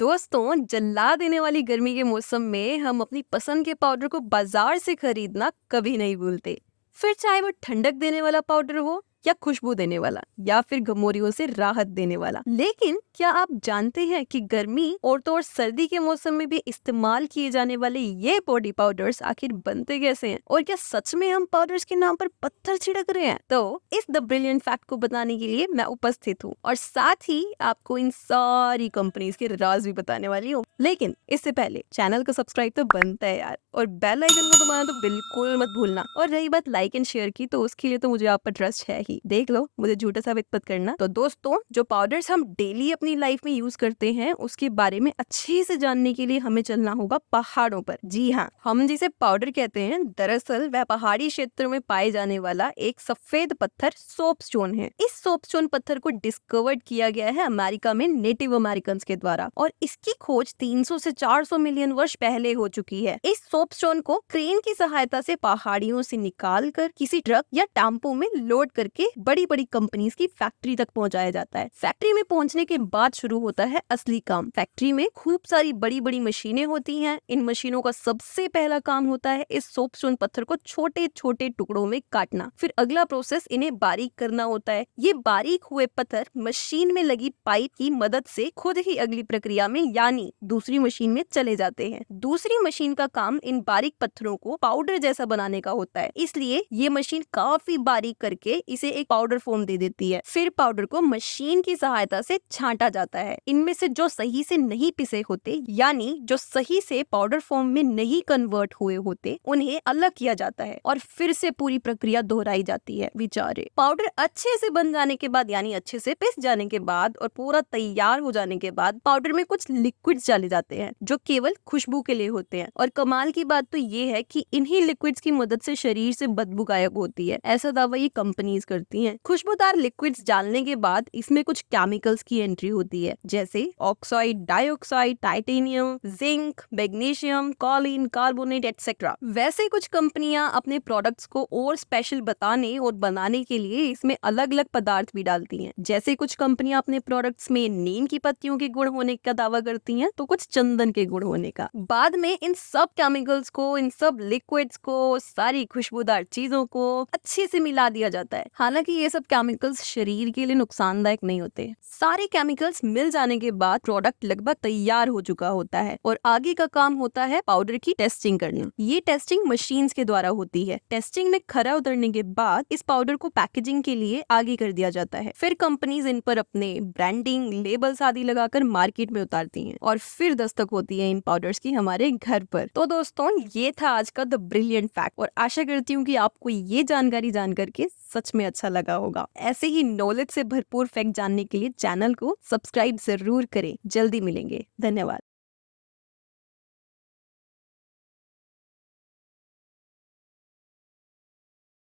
दोस्तों, जला देने वाली गर्मी के मौसम में हम अपनी पसंद के पाउडर को बाजार से खरीदना कभी नहीं भूलते। फिर चाहे वो ठंडक देने वाला पाउडर हो या खुशबू देने वाला या फिर घमौरियों से राहत देने वाला। लेकिन क्या आप जानते हैं कि गर्मी और सर्दी के मौसम में भी इस्तेमाल किए जाने वाले ये बॉडी पाउडर्स आखिर बनते कैसे हैं, और क्या सच में हम पाउडर्स के नाम पर पत्थर छिड़क रहे हैं? तो इस द ब्रिलियंट फैक्ट को बताने के लिए मैं उपस्थित हूँ और साथ ही आपको इन सारी कंपनीज के राज भी बताने वाली हूँ। लेकिन इससे पहले चैनल को सब्सक्राइब तो बनता है यार, और बेल आइकन को दबाना तो बिल्कुल मत भूलना। और रही बात लाइक एंड शेयर की, तो उसके लिए तो मुझे आप पर ट्रस्ट है ही। देख लो, मुझे झूठा साबित मत करना। तो दोस्तों, जो पाउडर्स हम डेली अपनी लाइफ में यूज करते हैं उसके बारे में अच्छे से जानने के लिए हमें चलना होगा पहाड़ों पर। जी हाँ, हम जिसे पाउडर कहते हैं, दरअसल वह पहाड़ी क्षेत्रों में पाए जाने वाला एक सफेद पत्थर सोपस्टोन है। इस सोपस्टोन पत्थर को डिस्कवर्ड किया गया है अमेरिका में नेटिव अमेरिकन के द्वारा, और इसकी खोज 300 से 400 मिलियन वर्ष पहले हो चुकी है। इस सोपस्टोन को क्रेन की सहायता से पहाड़ियों से निकाल कर किसी ट्रक या टेम्पो में लोड करके बड़ी बड़ी कंपनीज की फैक्ट्री तक पहुंचाया जाता है। फैक्ट्री में पहुंचने के बाद शुरू होता है असली काम। फैक्ट्री में खूब सारी बड़ी बड़ी मशीनें होती हैं। इन मशीनों का सबसे पहला काम होता है इस सोपस्टोन पत्थर को छोटे छोटे टुकड़ों में काटना। फिर अगला प्रोसेस इन्हें बारीक करना होता है। ये बारीक हुए पत्थर मशीन में लगी पाइप की मदद से खुद ही अगली प्रक्रिया में यानी दूसरी मशीन में चले जाते हैं। दूसरी मशीन का काम इन बारीक पत्थरों को पाउडर जैसा बनाने का होता है, इसलिए ये मशीन काफी बारीक करके इसे एक पाउडर फॉर्म दे देती है। फिर पाउडर को मशीन की सहायता से छांटा जाता है। इनमें से जो सही से नहीं पिसे होते यानी जो सही से पाउडर फॉर्म में नहीं कन्वर्ट हुए होते, उन्हें अलग किया जाता है और फिर से पूरी प्रक्रिया दोहराई जाती है। विचारे पाउडर अच्छे से बन जाने के बाद यानी अच्छे से पिस जाने के बाद और पूरा तैयार हो जाने के बाद पाउडर में कुछ लिक्विड्स डाले जाते हैं जो केवल खुशबू के लिए होते हैं। और कमाल की बात तो ये है कि इन्हीं लिक्विड्स की मदद से शरीर से बदबू गायब होती है, ऐसा दावा ये कंपनीज करती हैं। खुशबूदार लिक्विड्स डालने के बाद इसमें कुछ केमिकल्स की एंट्री होती है, जैसे oxide, dioxide, titanium, zinc, magnesium, Colin, carbonate etcetera. वैसे कुछ कंपनियां अपने प्रोडक्ट्स को और स्पेशल बताने और बनाने के लिए इसमें अलग अलग पदार्थ भी डालती हैं। जैसे कुछ कंपनियां अपने प्रोडक्ट्स में नीम की पत्तियों के गुण होने का दावा करती हैं, तो कुछ चंदन के गुण होने का। बाद में इन सब केमिकल्स को, इन सब लिक्विड्स को, सारी खुशबूदार चीजों को अच्छे से मिला दिया जाता है। हालांकि ये सब केमिकल्स शरीर के लिए नुकसानदायक नहीं होते। सारे केमिकल्स मिल जाने के बाद प्रोडक्ट लगभग तैयार हो चुका होता है और आगे का काम होता है पाउडर की टेस्टिंग करना। ये टेस्टिंग मशीन्स के द्वारा होती है। टेस्टिंग में खरा उतरने के बाद इस पाउडर को पैकेजिंग के लिए आगे कर दिया जाता है। फिर कंपनीज इन पर अपने ब्रांडिंग, लेबल्स आदि लगाकर मार्केट में उतारती हैं और फिर दस्तक होती है इन पाउडर्स की हमारे घर पर। तो दोस्तों, ये था आज का द ब्रिलियंट फैक्ट, और आशा करती हूँ कि आपको ये जानकारी जान करके सच में अच्छा लगा होगा। ऐसे ही नॉलेज से भरपूर फैक्ट जानने के लिए चैनल को सब्सक्राइब जरूर करें। जल्दी मिलेंगे। धन्यवाद।